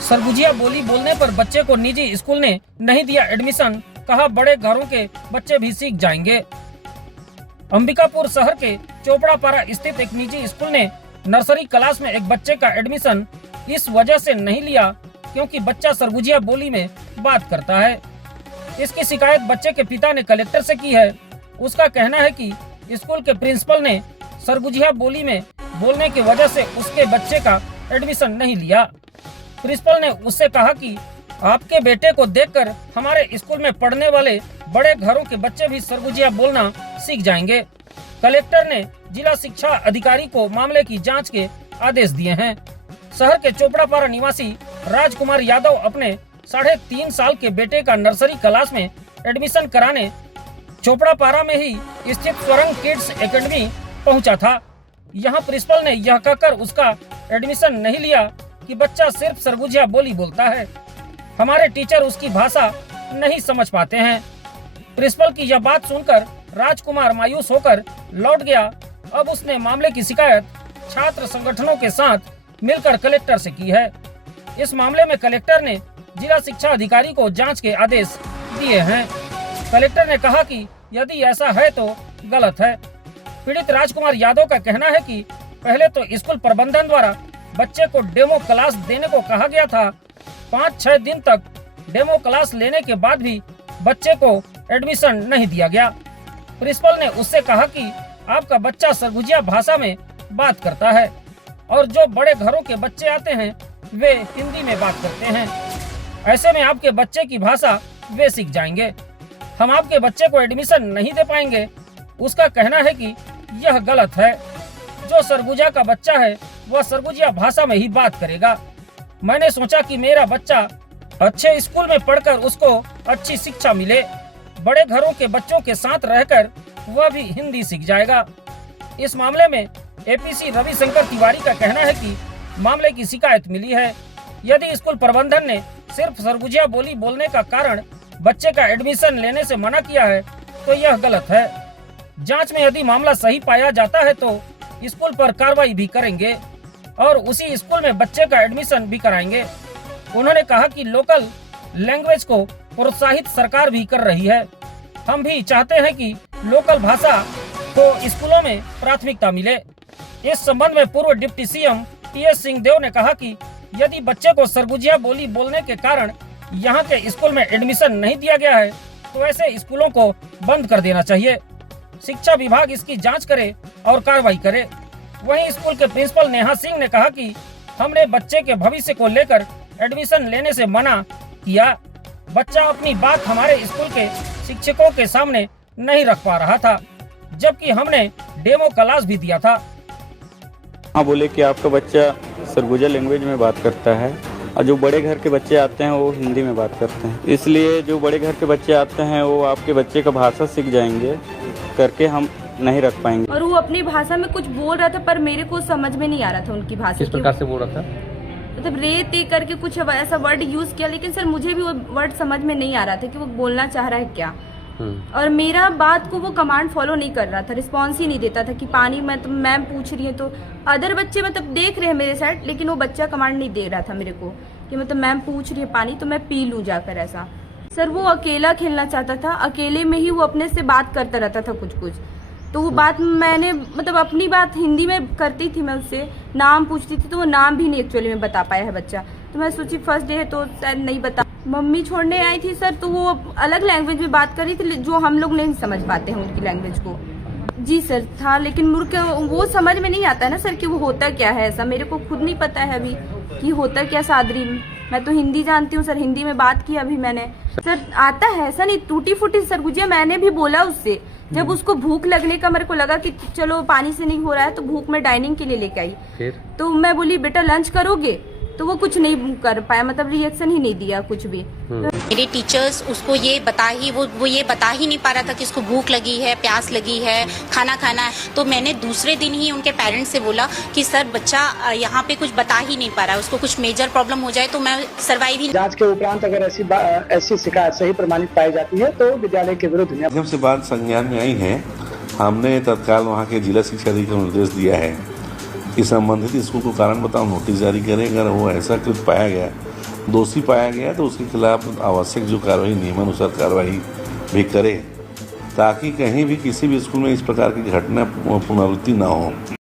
सरगुजिया बोली बोलने पर बच्चे को निजी स्कूल ने नहीं दिया एडमिशन, कहा बड़े घरों के बच्चे भी सीख जाएंगे। अंबिकापुर शहर के चोपड़ापारा स्थित एक निजी स्कूल ने नर्सरी क्लास में एक बच्चे का एडमिशन इस वजह से नहीं लिया क्योंकि बच्चा सरगुजिया बोली में बात करता है। इसकी शिकायत बच्चे के पिता ने कलेक्टर से की है। उसका कहना है कि स्कूल के प्रिंसिपल ने सरगुजिया बोली में बोलने की वजह से उसके बच्चे का एडमिशन नहीं लिया। प्रिंसिपल ने उससे कहा कि आपके बेटे को देखकर हमारे स्कूल में पढ़ने वाले बड़े घरों के बच्चे भी सरगुजिया बोलना सीख जाएंगे। कलेक्टर ने जिला शिक्षा अधिकारी को मामले की जांच के आदेश दिए हैं। शहर के चोपड़ापारा निवासी राजकुमार यादव अपने 3.5 साल के बेटे का नर्सरी क्लास में एडमिशन कराने चोपड़ापारा में ही स्थित स्वरंग किड्स एकेडमी पहुंचा था। यहां प्रिंसिपल ने यह कहकर उसका एडमिशन नहीं लिया कि बच्चा सिर्फ सरगुजिया बोली बोलता है, हमारे टीचर उसकी भाषा नहीं समझ पाते हैं। प्रिंसिपल की यह बात सुनकर राजकुमार मायूस होकर लौट गया। अब उसने मामले की शिकायत छात्र संगठनों के साथ मिलकर कलेक्टर से की है। इस मामले में कलेक्टर ने जिला शिक्षा अधिकारी को जांच के आदेश दिए हैं। कलेक्टर ने कहा कि यदि ऐसा है तो गलत है। पीड़ित राजकुमार यादव का कहना है कि पहले तो स्कूल प्रबंधन द्वारा बच्चे को डेमो क्लास देने को कहा गया था। 5-6 दिन तक डेमो क्लास लेने के बाद भी बच्चे को एडमिशन नहीं दिया गया। प्रिंसिपल ने उससे कहा कि आपका बच्चा सरगुजिया भाषा में बात करता है और जो बड़े घरों के बच्चे आते हैं वे हिंदी में बात करते हैं। ऐसे में आपके बच्चे की भाषा वे सीख जाएंगे। हम आपके बच्चे को एडमिशन नहीं दे पाएंगे। उसका कहना है कि यह गलत है। जो सरगुजिया का बच्चा है वह सरगुजिया भाषा में ही बात करेगा। मैंने सोचा कि मेरा बच्चा अच्छे स्कूल में पढ़कर उसको अच्छी शिक्षा मिले, बड़े घरों के बच्चों के साथ रहकर वह भी हिंदी सीख जाएगा। इस मामले में एपीसी रविशंकर तिवारी का कहना है कि मामले की शिकायत मिली है। यदि स्कूल प्रबंधन ने सिर्फ सरगुजिया बोली बोलने का कारण बच्चे का एडमिशन लेने से मना किया है तो यह गलत है। जांच में यदि मामला सही पाया जाता है तो स्कूल पर कार्रवाई भी करेंगे और उसी स्कूल में बच्चे का एडमिशन भी कराएंगे। उन्होंने कहा कि लोकल लैंग्वेज को प्रोत्साहित सरकार भी कर रही है। हम भी चाहते हैं कि लोकल भाषा को स्कूलों में प्राथमिकता मिले। इस संबंध में पूर्व डिप्टी सीएम टीएस सिंहदेव ने कहा कि यदि बच्चे को सरगुजिया बोली बोलने के कारण यहाँ के स्कूल में एडमिशन नहीं दिया गया है तो ऐसे स्कूलों को बंद कर देना चाहिए। शिक्षा विभाग इसकी जांच करे और कार्रवाई करे। वहीं स्कूल के प्रिंसिपल नेहा सिंह ने कहा कि हमने बच्चे के भविष्य को लेकर एडमिशन लेने से मना किया। बच्चा अपनी बात हमारे स्कूल के शिक्षकों के सामने नहीं रख पा रहा था, जबकि हमने डेमो क्लास भी दिया था। हाँ, बोले कि आपका बच्चा सरगुजिया लैंग्वेज में बात करता है और जो बड़े घर के बच्चे आते हैं वो हिंदी में बात करते हैं, इसलिए जो बड़े घर के बच्चे आते हैं वो आपके बच्चे का भाषा सीख जाएंगे करके हम नहीं रख पाएंगे। और वो अपनी भाषा में कुछ बोल रहा था पर मेरे को समझ में नहीं आ रहा था उनकी भाषा। किस प्रकार से बोल रहा था? मतलब रे ते करके कुछ ऐसा वर्ड यूज किया, लेकिन सर मुझे भी वो वर्ड समझ में नहीं आ रहा था कि वो बोलना चाह रहा है क्या। और मेरा बात को वो कमांड फॉलो नहीं कर रहा था, रिस्पॉन्स ही नहीं देता था कि पानी मतलब मैम पूछ रही है तो अदर बच्चे मतलब देख रहे हैं मेरे साइड, लेकिन वो बच्चा कमांड नहीं दे रहा था मेरे को कि मतलब मैम पूछ रही है पानी तो मैं पी लूँ जाकर। ऐसा सर वो अकेला खेलना चाहता था, अकेले में ही वो अपने से बात करता रहता था कुछ। तो वो बात मैंने मतलब अपनी बात हिंदी में करती थी, मैं उससे नाम पूछती थी तो वो नाम भी नहीं एक्चुअली में बता पाया है बच्चा। तो मैं सोची फर्स्ट डे है तो शायद नहीं बता। मम्मी छोड़ने आई थी सर तो वो अलग लैंग्वेज में बात कर रही थी जो हम लोग नहीं समझ पाते हैं उनकी लैंग्वेज को। जी सर था, लेकिन मूर्ख वो समझ में नहीं आता है ना सर कि वो होता क्या है। ऐसा मेरे को खुद नहीं पता है अभी कि होता क्या सादरी। मैं तो हिंदी जानती हूँ सर, हिंदी में बात की अभी मैंने। सर आता है ऐसा नहीं, टूटी फूटी सरगुजिया मैंने भी बोला उससे। जब उसको भूख लगने का मेरे को लगा कि चलो पानी से नहीं हो रहा है तो भूख में डाइनिंग के लिए लेके आई। फिर तो मैं बोली बेटा लंच करोगे, तो वो कुछ नहीं कर पाया, मतलब रिएक्शन ही नहीं दिया कुछ भी। मेरे टीचर्स उसको ये वो ये बता ही नहीं पा रहा था कि इसको भूख लगी है, प्यास लगी है, खाना खाना है। तो मैंने दूसरे दिन ही उनके पेरेंट्स से बोला कि सर बच्चा यहाँ पे कुछ बता ही नहीं पा रहा है, उसको कुछ मेजर प्रॉब्लम हो जाए तो मैं सर्वाइव ही। जांच के उपरांत अगर ऐसी शिकायत सही प्रमाणित पाई जाती है तो विद्यालय के विरुद्ध माध्यम से बात संज्ञान में आई है। हमने तत्काल वहाँ के जिला शिक्षा अधिकारी को निर्देश दिया है कि संबंधित स्कूल को कारण बताओ नोटिस जारी करें। अगर वो ऐसा कृत पाया गया, दोषी पाया गया, तो उसके खिलाफ आवश्यक जो कार्रवाई नियमानुसार कार्रवाई भी करे, ताकि कहीं भी किसी भी स्कूल में इस प्रकार की घटना पुनरावृत्ति न हो।